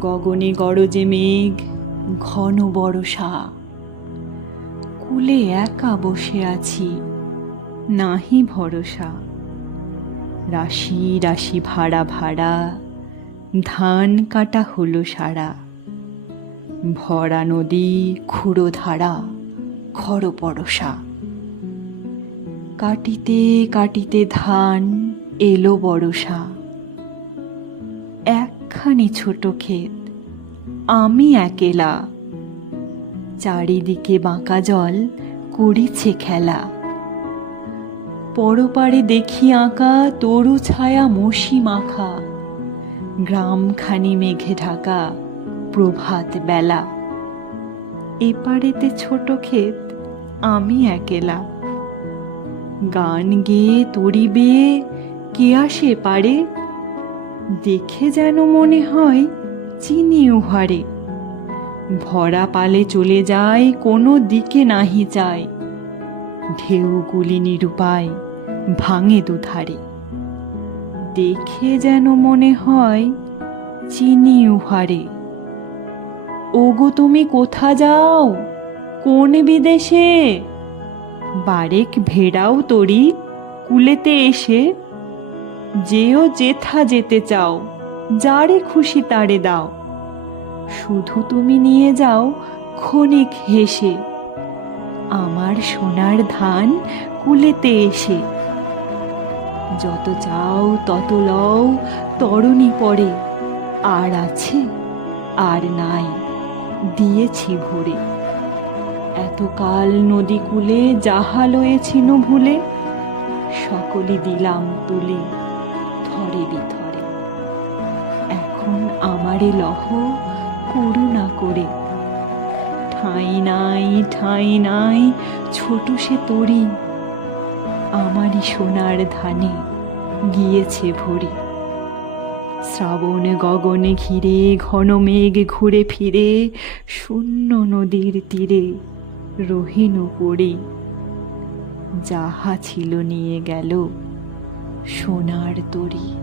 গগনে গরজে মেঘ, ঘন বরষা। কূলে একা বসে আছি, নাহি ভরসা। রাশি রাশি ভাড়া ভাড়া, ধান কাটা হলো সারা। ভরা নদী ক্ষুরো ধারা, খর পরশা। কাটিতে কাটিতে ধান এলো বরষা। একখানি ছোট ক্ষেত, আমি একেলা। চারিদিকে বাঁকা জল করিছে খেলা। পরপারে দেখি আঁকা তরু ছায়া মসি মাখা। গ্রামখানি মেঘে ঢাকা, প্রভাত বেলা। এপারেতে ছোট ক্ষেত, আমি একেলা। গান গেয়ে তরি বেয়ে কে আসে পারে? দেখে যেন মনে হয় চিনি উহারে। ভরা পালে চলে যায়, কোনো দিকে নাহি চায়। ঢেউগুলি নিরুপায় ভাঙে দুধারে। দেখে যেন মনে হয় চিনি উহারে। ওগো তুমি কোথা যাও, কোন বিদেশে? বারেক ভেড়াও তরি কুলেতে এসে। যেও যেথা যেতে চাও, যারে খুশি তারে দাও। শুধু তুমি নিয়ে যাও ক্ষণিক হেসে, আমার সোনার ধান কুলেতে এসে। যত চাও তত লও, তরণী পরে। আর আছে আর নাই, দিয়েছি ভরে। এতকাল নদী কূলে যাহা লয়েছিন ভুলে, সকলই দিলাম তুলে থরে বিথরে। এখন আমারে লহ করুণা করে। ঠাঁই নাই ঠাঁই নাই, ছোট সে তরি। আমারই সোনার ধানে গিয়েছে ভরি। শ্রাবণ গগনে ঘিরে ঘন মেঘ ঘুরে ফিরে, শূন্য নদীর তীরে রহিন পড়ে। যাহা ছিল নিয়ে গেল সোনার তরি।